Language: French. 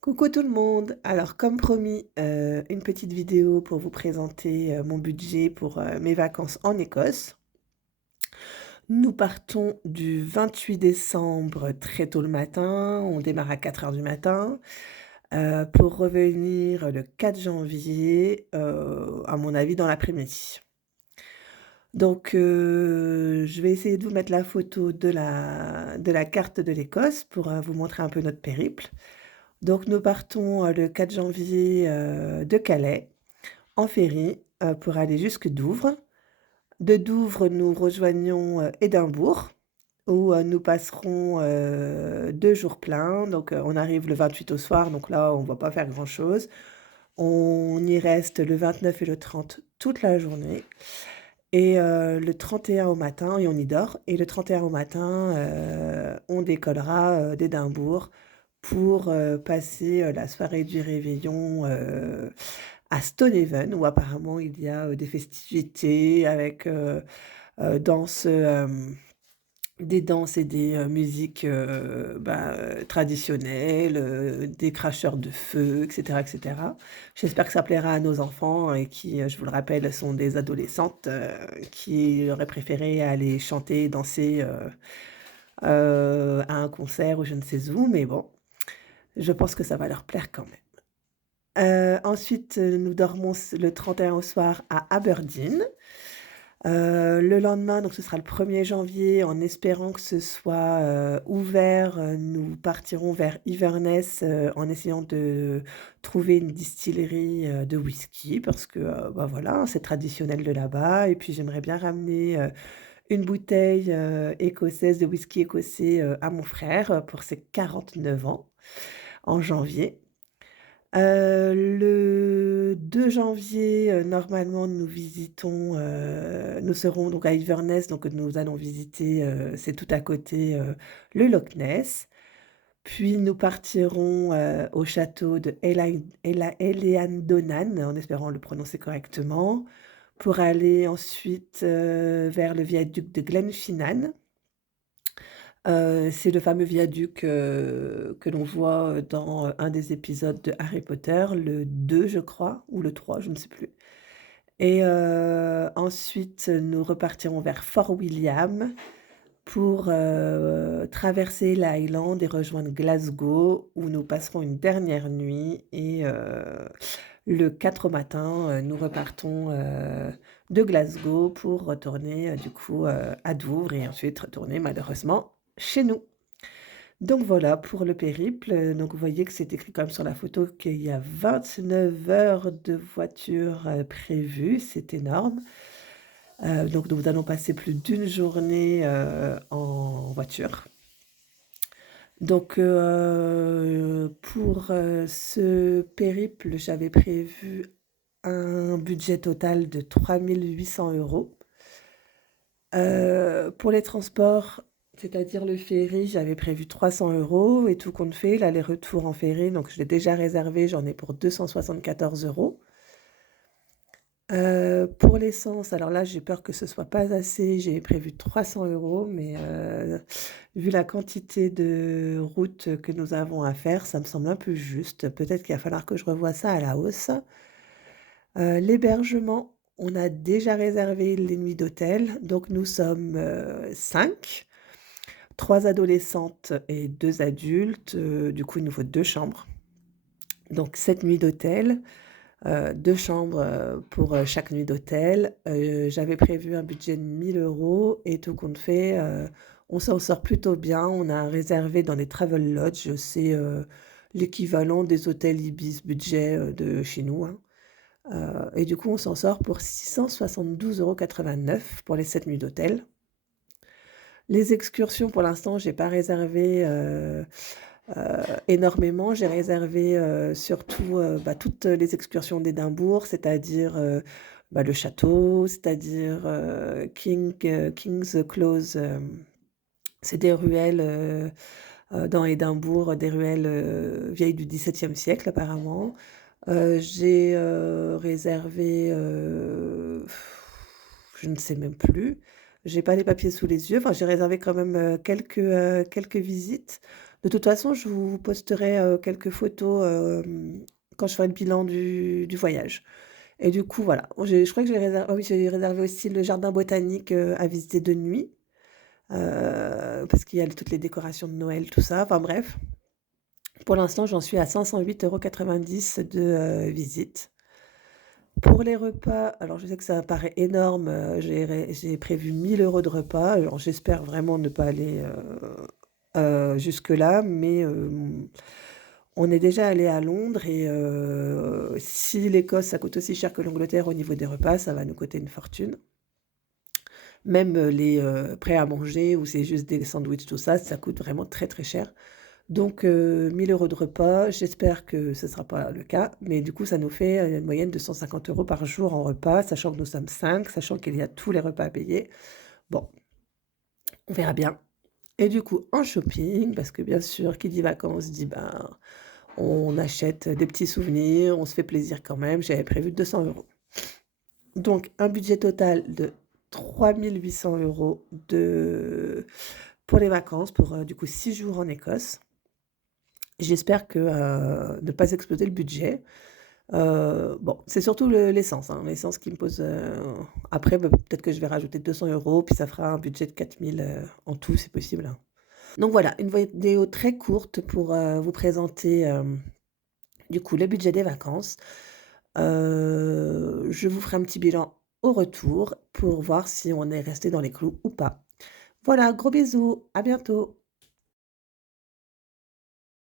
Coucou tout le monde. Alors comme promis, une petite vidéo pour vous présenter, mon budget pour, mes vacances en Écosse. Nous partons du 28 décembre très tôt le matin, on démarre à 4 heures du matin, pour revenir le 4 janvier, à mon avis dans l'après-midi. Donc, je vais essayer de vous mettre la photo de la carte de l'Écosse pour, vous montrer un peu notre périple. Donc nous partons, le 4 janvier, de Calais en ferry, pour aller jusque Douvres. De Douvres, nous rejoignons, Édimbourg où, nous passerons, 2 jours pleins. Donc, on arrive le 28 au soir, donc là, on va pas faire grand-chose. On y reste le 29 et le 30 toute la journée et le 31 au matin et on y dort et le 31 au matin, on décollera, d'Édimbourg pour, passer, la soirée du réveillon, à Stonehaven où apparemment il y a, des festivités avec, danse, des danses et des, musiques, traditionnelles, des cracheurs de feu et cetera et cetera. J'espère que ça plaira à nos enfants et qui, je vous le rappelle, sont des adolescentes, qui auraient préféré aller chanter et danser, à un concert ou je ne sais où, mais bon, je pense que ça va leur plaire quand même. Ensuite, nous dormons le 31 au soir à Aberdeen. Le lendemain, donc ce sera le 1er janvier, en espérant que ce soit, ouvert, nous partirons vers Inverness, en essayant de trouver une distillerie, de whisky parce que, voilà, hein, c'est traditionnel de là-bas et puis j'aimerais bien ramener, une bouteille, écossaise de whisky écossais, à mon frère, pour ses 49 ans en janvier. Le 2 janvier, normalement, nous serons donc à Inverness, donc nous allons visiter, c'est tout à côté, le Loch Ness. Puis nous partirons, au château de Eleandhonan, en espérant le prononcer correctement, pour aller ensuite, vers le viaduc de Glenfinnan. C'est le fameux viaduc, que l'on voit, dans, un des épisodes de Harry Potter, le 2 je crois ou le 3 je ne sais plus et ensuite, nous repartirons vers Fort William pour, traverser l'Highland et rejoindre Glasgow où nous passerons une dernière nuit et le 4 au matin, nous repartons, de Glasgow pour retourner, du coup, à Douvres et ensuite retourner malheureusement chez nous. Donc voilà pour le périple, donc vous voyez que c'est écrit quand même sur la photo qu'il y a 29 heures de voiture, prévues, c'est énorme. Donc nous allons passer plus d'une journée, en voiture. Donc pour, ce périple, j'avais prévu un budget total de 3 800 €. Pour les transports, c'est-à-dire le ferry, j'avais prévu 300 € et tout compte fait, l'aller-retour en ferry, donc je l'ai déjà réservé, j'en ai pour 274 €. Pour l'essence, alors là, j'ai peur que ce soit pas assez, j'ai prévu 300 € mais vu la quantité de routes que nous avons à faire, ça me semble un peu juste. Peut-être qu'il va falloir que je revoie ça à la hausse. L'hébergement, on a déjà réservé les nuits d'hôtel, donc nous sommes, 5, 3 adolescentes et 2 adultes, du coup, il nous faut 2 chambres. Donc 7 nuits d'hôtel, 2 chambres, pour, chaque nuit d'hôtel. J'avais prévu un budget de 1 000 € et tout compte fait, on s'en sort plutôt bien. On a réservé dans les Travel Lodge, c'est, l'équivalent des hôtels Ibis budget, de chez nous, hein. Et du coup, on s'en sort pour 672,89 € pour les 7 nuits d'hôtel. Les excursions, pour l'instant, j'ai pas réservé, énormément. J'ai réservé, surtout, toutes les excursions d'Édimbourg, c'est-à-dire, le château, c'est-à-dire, King's Close, c'est des ruelles, dans Édimbourg, des ruelles, vieilles du XVIIe siècle apparemment. J'ai, réservé, je ne sais même plus. J'ai pas les papiers sous les yeux. Enfin, j'ai réservé quand même, quelques visites. De toute façon, je vous posterai, quelques photos, quand je ferai le bilan du voyage et du coup, voilà, je crois que j'ai réservé aussi le jardin botanique, à visiter de nuit, parce qu'il y a toutes les décorations de Noël, tout ça, enfin bref. Pour l'instant, j'en suis à 508,90 € de, visite. Pour les repas, alors je sais que ça paraît énorme, j'ai prévu 1 000 € de repas, alors j'espère vraiment ne pas aller, jusque-là, mais on est déjà allé à Londres et si l'Écosse, ça coûte aussi cher que l'Angleterre au niveau des repas, ça va nous coûter une fortune. Même, les, prêts à manger où c'est juste des sandwichs, tout ça, ça coûte vraiment très, très cher. Donc 1 000 € de repas, j'espère que ce ne sera pas le cas, mais du coup, ça nous fait, une moyenne de 150 € par jour en repas, sachant que nous sommes 5, sachant qu'il y a tous les repas à payer. Bon, on verra bien et du coup, en shopping, parce que bien sûr, qui dit vacances dit, ben, on achète des petits souvenirs, on se fait plaisir quand même, j'avais prévu 200 €. Donc un budget total de 3 800 € pour les vacances, pour, du coup 6 jours en Écosse. J'espère que, ne pas exploser le budget. Bon, c'est surtout l'essence, hein, l'essence qui me pose, après, bah, peut-être que je vais rajouter 200 € puis ça fera un budget de 4 000 en tout, c'est possible, hein. Donc voilà, une vidéo très courte pour, vous présenter, du coup, le budget des vacances. Je vous ferai un petit bilan au retour pour voir si on est resté dans les clous ou pas. Voilà, gros bisous, à bientôt.